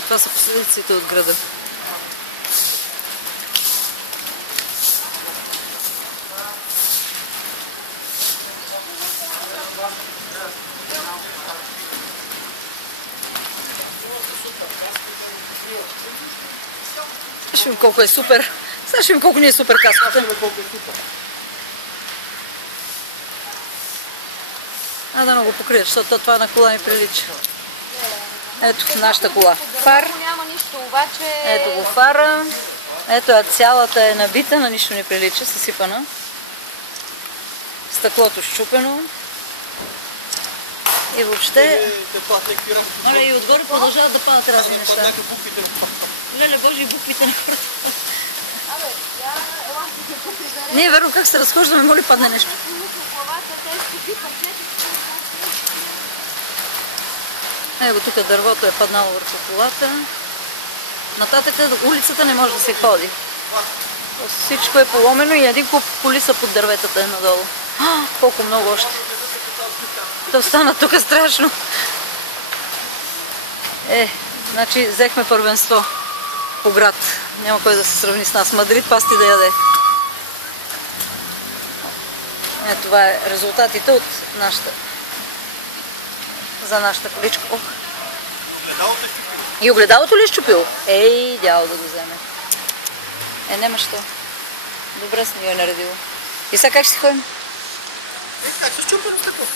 Това са последиците от града. Ще видим колко е супер. Сега ще видим колко ни е супер каската. Да много покрият, защото това на кола ни прилича. Ето нашата кола. Фар. Ето го фара. Ето цялата е набита, на нищо не прилича, съсипана. Стъклото счупено. И въобще... Моля, и отгоре продължават да падат разни неща. Леле Божи, буквите на хората. Не е верно как се разхождаме, моли падне нещо. Его тук дървото е паднало върху колата. Нататък улицата не може да се ходи. Всичко е поломено и един куп коли са под дърветата е надолу. Колко много още. Да остана тук страшно. Значи взехме първенство по град. Няма кой да се сравни с нас. Мадрид пасти да яде. Това е резултатите от нашата... за нашата количка. И огледалото ли е щупило? Ей, дяло да го вземе. Нема що. Добре си ни го е наредило. И сега как ще си ходим? Как се щупило стъкло?